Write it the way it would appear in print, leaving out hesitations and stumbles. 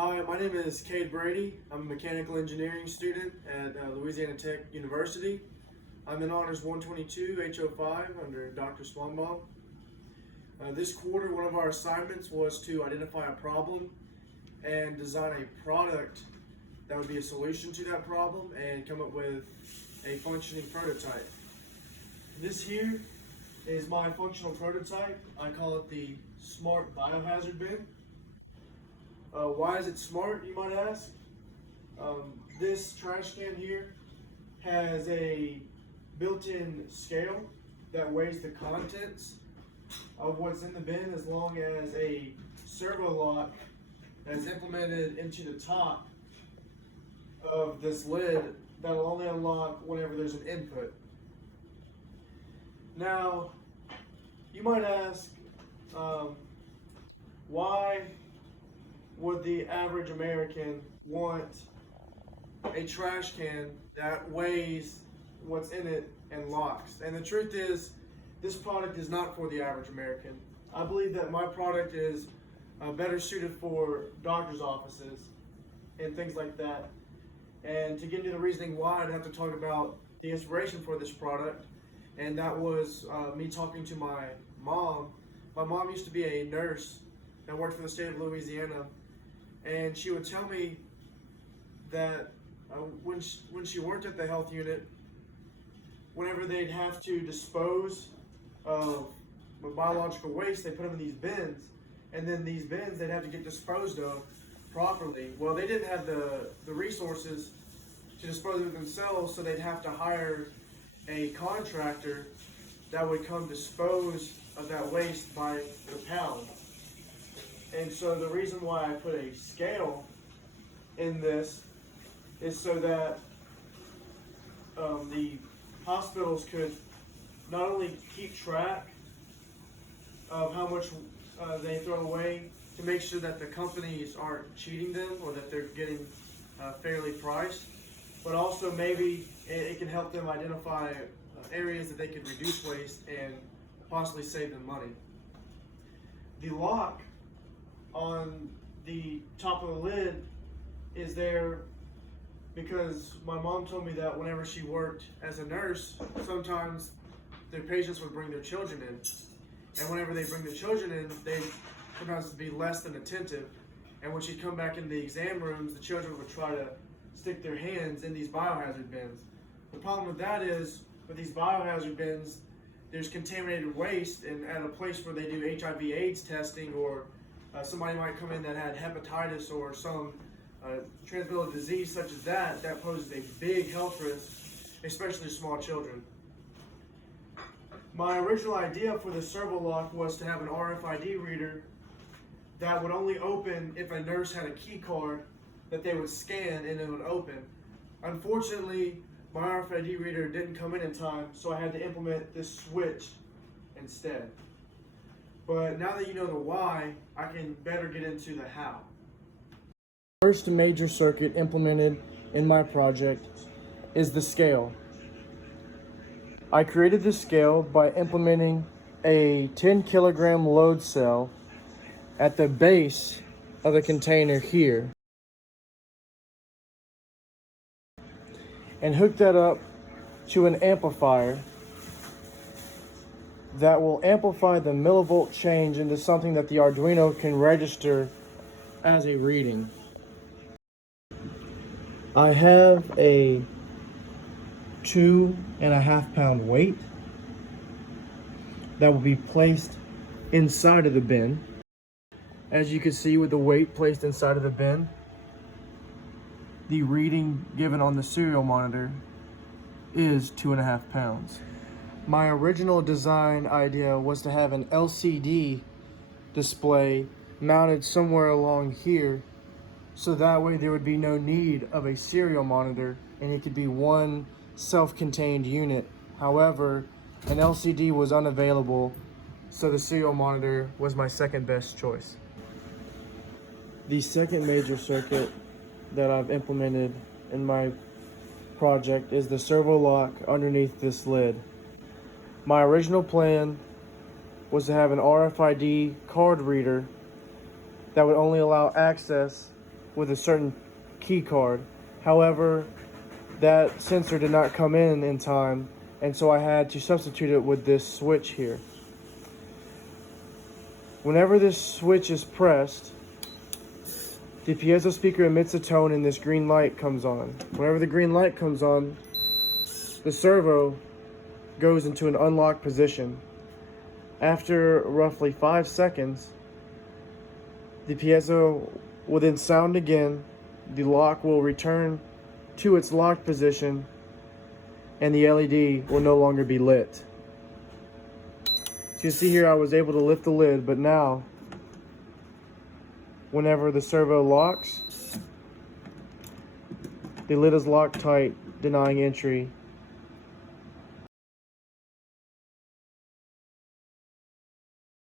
Hi, my name is Brady. I'm a mechanical engineering student at Louisiana Tech University. I'm in Honors 122 H05 under Dr. Swambom. This quarter, one of our assignments was to identify a problem and design a product that would be a solution to that problem and come up with a functioning prototype. This here is my functional prototype. I call it the Smart Biohazard bin. Why is it smart, you might ask? This trash can here has a built-in scale that weighs the contents of what's in the bin, as long as a servo lock that's implemented into the top of this lid that'll only unlock whenever there's an input. Now, you might ask, why would the average American want a trash can that weighs what's in it and locks? And the truth is, this product is not for the average American. I believe that my product is better suited for doctor's offices and things like that. And to get into the reasoning why, I'd have to talk about the inspiration for this product. And that was me talking to my mom. My mom used to be a nurse that worked for the state of Louisiana. And she would tell me that when she worked at the health unit, whenever they'd have to dispose of biological waste, they put them in these bins, and then these bins they'd have to get disposed of properly. Well, they didn't have the resources to dispose of it themselves, so they'd have to hire a contractor that would come dispose of that waste by the pound. And so the reason why I put a scale in this is so that the hospitals could not only keep track of how much they throw away to make sure that the companies aren't cheating them or that they're getting fairly priced, but also maybe it can help them identify areas that they can reduce waste and possibly save them money. The lock on the top of the lid is there because my mom told me that whenever she worked as a nurse, sometimes their patients would bring their children in. And whenever they bring their children in, they sometimes be less than attentive. And when she'd come back into the exam rooms, the children would try to stick their hands in these biohazard bins. The problem with that is, with these biohazard bins, there's contaminated waste, and at a place where they do HIV/AIDS testing, or somebody might come in that had hepatitis or some transmissible disease such as that poses a big health risk, especially to small children. My original idea for the servo lock was to have an RFID reader that would only open if a nurse had a key card that they would scan and it would open. Unfortunately, my RFID reader didn't come in time, so I had to implement this switch instead. But now that you know the why, I can better get into the how. First major circuit implemented in my project is the scale. I created this scale by implementing a 10 kilogram load cell at the base of the container here, and hooked that up to an amplifier that will amplify the millivolt change into something that the Arduino can register as a reading. I have a 2.5 pound weight that will be placed inside of the bin. As you can see, with the weight placed inside of the bin, the reading given on the serial monitor is 2.5 pounds. My original design idea was to have an LCD display mounted somewhere along here, so that way there would be no need of a serial monitor and it could be one self-contained unit. However, an LCD was unavailable, so the serial monitor was my second best choice. The second major circuit that I've implemented in my project is the servo lock underneath this lid. My original plan was to have an RFID card reader that would only allow access with a certain key card. However, that sensor did not come in time, and so I had to substitute it with this switch here. Whenever this switch is pressed, the piezo speaker emits a tone and this green light comes on. Whenever the green light comes on, the servo goes into an unlocked position. After roughly 5 seconds, the piezo will then sound again, the lock will return to its locked position, and the LED will no longer be lit. So you see here I was able to lift the lid, but now whenever the servo locks, the lid is locked tight, denying entry